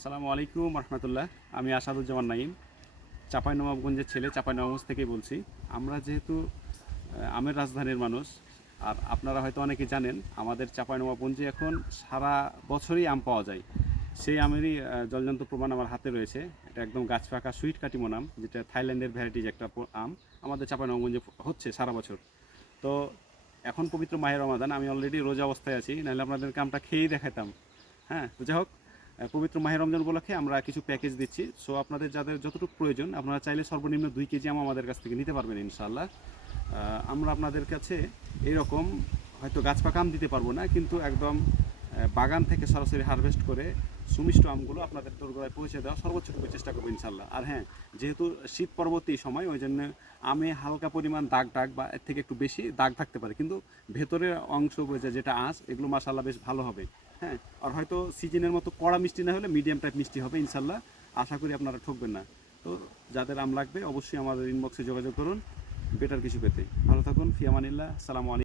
আসসালামু আলাইকুম রহমতুল্লাহ। আমি আসাদুজ্জামান নাইম, চাঁপাইনবাবগঞ্জের ছেলে, চাঁপাইনবাবগঞ্জ থেকেই বলছি। আমরা যেহেতু আমের রাজধানীর মানুষ, আর আপনারা হয়তো অনেকেই জানেন আমাদের চাঁপাইনবাবগঞ্জে এখন সারা বছরই আম পাওয়া যায়। সেই আমেরই জলজান্ত প্রমাণ আমার হাতে রয়েছে। এটা একদম গাছ পাকা সুইট কাটিমন আম, যেটা থাইল্যান্ডের ভ্যারাইটিজ একটা আম আমাদের চাঁপাইনবাবগঞ্জে হচ্ছে সারা বছর। তো এখন পবিত্র মাহে রমাদান, আমি অলরেডি রোজা অবস্থায় আছি, নাহলে আপনাদেরকে আমটা খেয়েই দেখাতাম। হ্যাঁ, তো যাই হোক, পবিত্র মাহে রমজান উপলক্ষে আমরা কিছু প্যাকেজ দিচ্ছি। সো আপনাদের যাদের যতটুকু প্রয়োজন, আপনারা চাইলে সর্বনিম্ন 2 কেজি আম আমাদের কাছ থেকে নিতে পারবেন ইনশাআল্লাহ। আমরা আপনাদের কাছে এরকম হয়তো গাছ পাকা আম দিতে পারবো না, কিন্তু একদম বাগান থেকে সরাসরি হারভেস্ট করে সুমিষ্ট আমগুলো আপনাদের দোরগোড়ায় পৌঁছে দেওয়া সর্বোচ্চটুকু চেষ্টা করবো ইনশাল্লাহ। আর হ্যাঁ, যেহেতু শীত পরবর্তী সময়, ওই জন্য আমে হালকা পরিমাণ দাগ দাগ বা এর থেকে একটু বেশি দাগ থাকতে পারে, কিন্তু ভেতরের অংশ যেটা আঁশ, এগুলো মাশাআল্লাহ বেশ ভালো হবে। হ্যাঁ, আর হয়তো সিজনের মতো কড়া মিষ্টি না হলে মিডিয়াম টাইপ মিষ্টি হবে ইনশাল্লাহ। আশা করি আপনারা ঠকবেন না। তো যাদের আম লাগবে অবশ্যই আমাদের ইনবক্সে যোগাযোগ করুন বেটার কিছু পেতে। ভালো থাকুন, ফিয়ামানিল্লাহ, সালামু আলাইকুম।